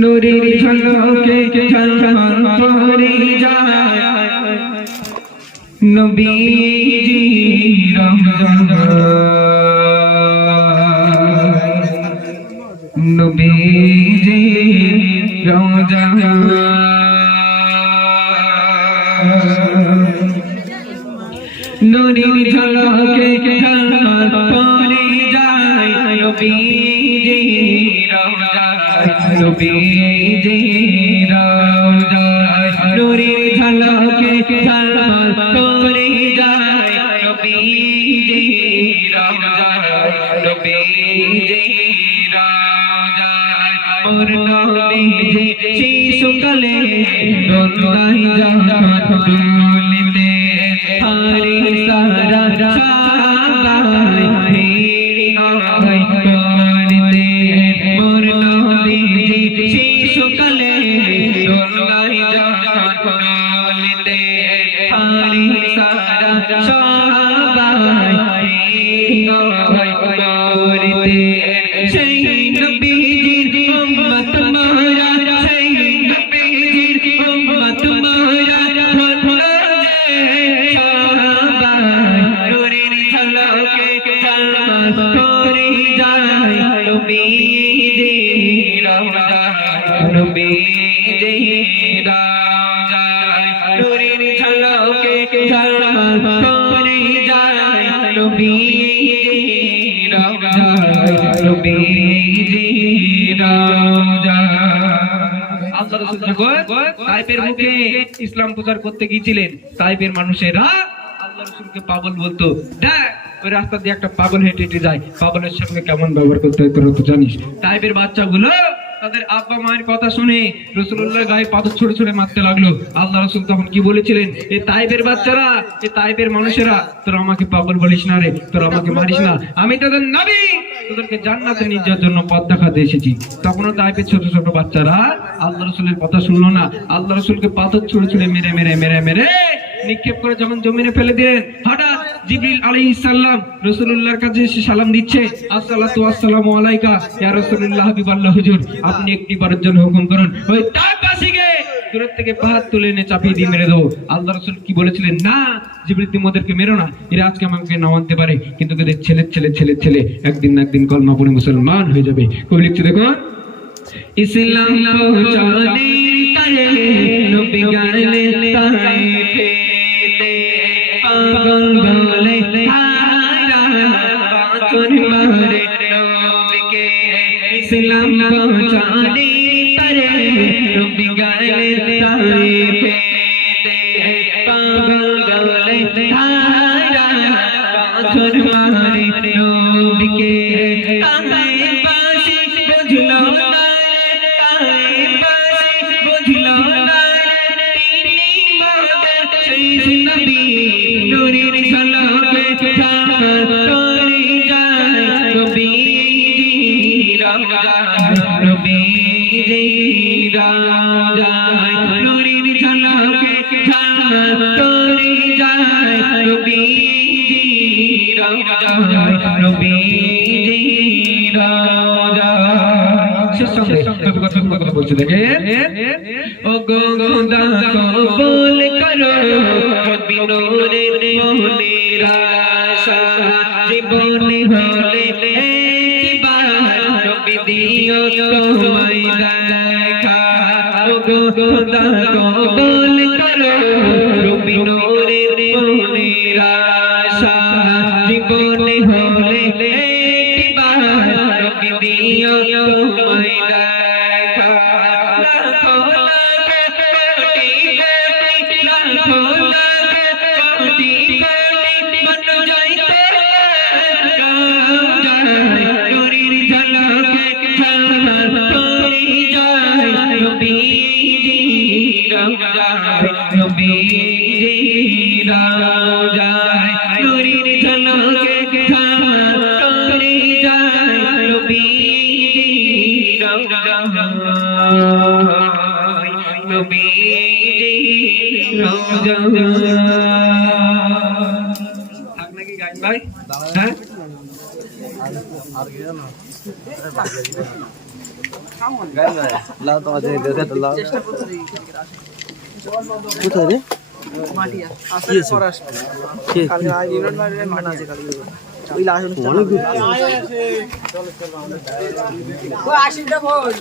নূরের ঝলকে ঝলমল করে যায় নবীজি রওজা নবীজি রওজা নূরের ঝলকে ঝলমল করে যায় নবীজি রওজা নবীজি রওজা নূরের ঝলকে ঝলমল করে যায় নবীজি রওজা নবীজি রওজা মোর নবীজি শিশুকালে রোজাই জাহান দুলিতে হারি সারা সাবাই ভিড়ি হয় করতে মোর নবীজি শিশুকালে রোজাই জাহান দুলিতে হারি সারা সাবাই ভিড়ি হয় করতে সেই নবীজির উম্মত মোরা সেই নবীজির উম্মত মোরা নূরের ঝলকে ঝলমল করে যায় নবীজি রওজা নবীজি রওজা নূরের ঝলকে ঝলমল করে যায় নবীজি রওজা নবীজি রওজা আল্লাহ রাসূল যখন তায়েফের মুখে ইসলাম প্রচার করতে গিয়েছিলেন তায়েফের মানুষেরা আল্লাহ রাসূলকে পাগল বলতো। দেখ ওই রাস্তা দিয়ে একটা পাগল হেঁটে হেঁটে যায়, পাগলের সঙ্গে কেমন ব্যবহার করতে হয় তোরা তো জানিস। তায়েফের বাচ্চাগুলো তাদের আব্বা মায়ের কথা শুনে রাসূলুল্লাহর গায়ে পাথর ছুঁড়ে ছুঁড়ে মারতে লাগলো। আল্লাহ রাসূল তখন কি বলেছিলেন, এই তায়েফের বাচ্চারা, এই তায়েফের মানুষেরা, তোরা আমাকে পাগল বলিস না রে, তোরা আমাকে মারিস না, আমি তোদের নবী, তোদেরকে জান্নাতে নিয়ে যাওয়ার জন্য পথ দেখাতে এসেছি। তখনও তায়েফের ছোট ছোট বাচ্চারা আল্লাহ রাসূলের কথা শুনলো না। আল্লাহ রাসূলকে পাথর ছুঁড়ে ছুঁড়ে মেরে মেরে মেরে মেরে নিক্ষেপ করে যখন জমিনে ফেলে দিলেন, হঠাৎ জিবরিল আলাইহিস সালাম রাসূলুল্লাহর কাছে এসে সালাম দিচ্ছে, আসসালাতু ওয়াসসালামু আলাইকা ইয়া রাসূলুল্লাহ হাবিবাল্লাহ হুজুর, আপনি একটি বারের জন্য হুকুম করুন ওই তায়েফবাসীকে দূর থেকে পাহাড় তুলে এনে চাপিয়ে দিয়ে মেরে দেবো। আল্লাহ রাসূল কি বলেছিলেন, না জিবরিল তুমি ওদেরকে মেরো না, এরা আজকে আমাকে না মানতে পারে কিন্তু এদের ছেলে ছেলে ছেলে ছেলে একদিন না একদিন কলমা পড়ে মুসলমান হয়ে যাবে। কবি লিখছে দেখো, ইসলাম পৌঁছানে তারে নবী গেলেন তায়েফে পাগল বলে হায়রা পাথর মারে নবীকে। ইসলাম পৌঁছানে তারে নবী গেলেন তায়েফে পাগল বলে হায়রা পাথর মারে নবীকে। তায়েফবাসী বুঝলো না, তায়েফবাসী বুঝলো না তিনি মোদের শেষ নবী। নূরের ঝলকে ঝলমল করে যায় নবীজি রওজা নবীজি রওজা নূরের ঝলকে ঝলমল করে যায় নবীজি রওজা নবীজি রওজা। কথা বলছে দেখে, ও গো খোদা কবুল করো নবী নূরের মোহনের আশা, জীবনে হলে একবার নবী দিও তোমায় দেখা। ও গো খোদা কবুল করো নবী নূরের মোহনের আশা, জীবনে হলে একবার নবী দিও তোমায় দেখা। লাখো লাখ কোটি কোটি লাখো লাখ কোটি কোটি বন যাইতে নূরের ঝলকে ঝলমল করে যায় নবীজি রওজা নবীজি রওজা নূরের ঝলকে ঝলমল করে যায় নবীজি রওজা নবীজি রওজা। থাক নাকি গাইন ভাই? হ্যাঁ লাও তো আছে দেখে তো লাও কোথায় রে মাটিয়া কি আছে কালকে আজ ইভেন্ট মানে আছে কালকে ওই লাস্ট অনুষ্ঠান অনেক দূর ও আশিটা বল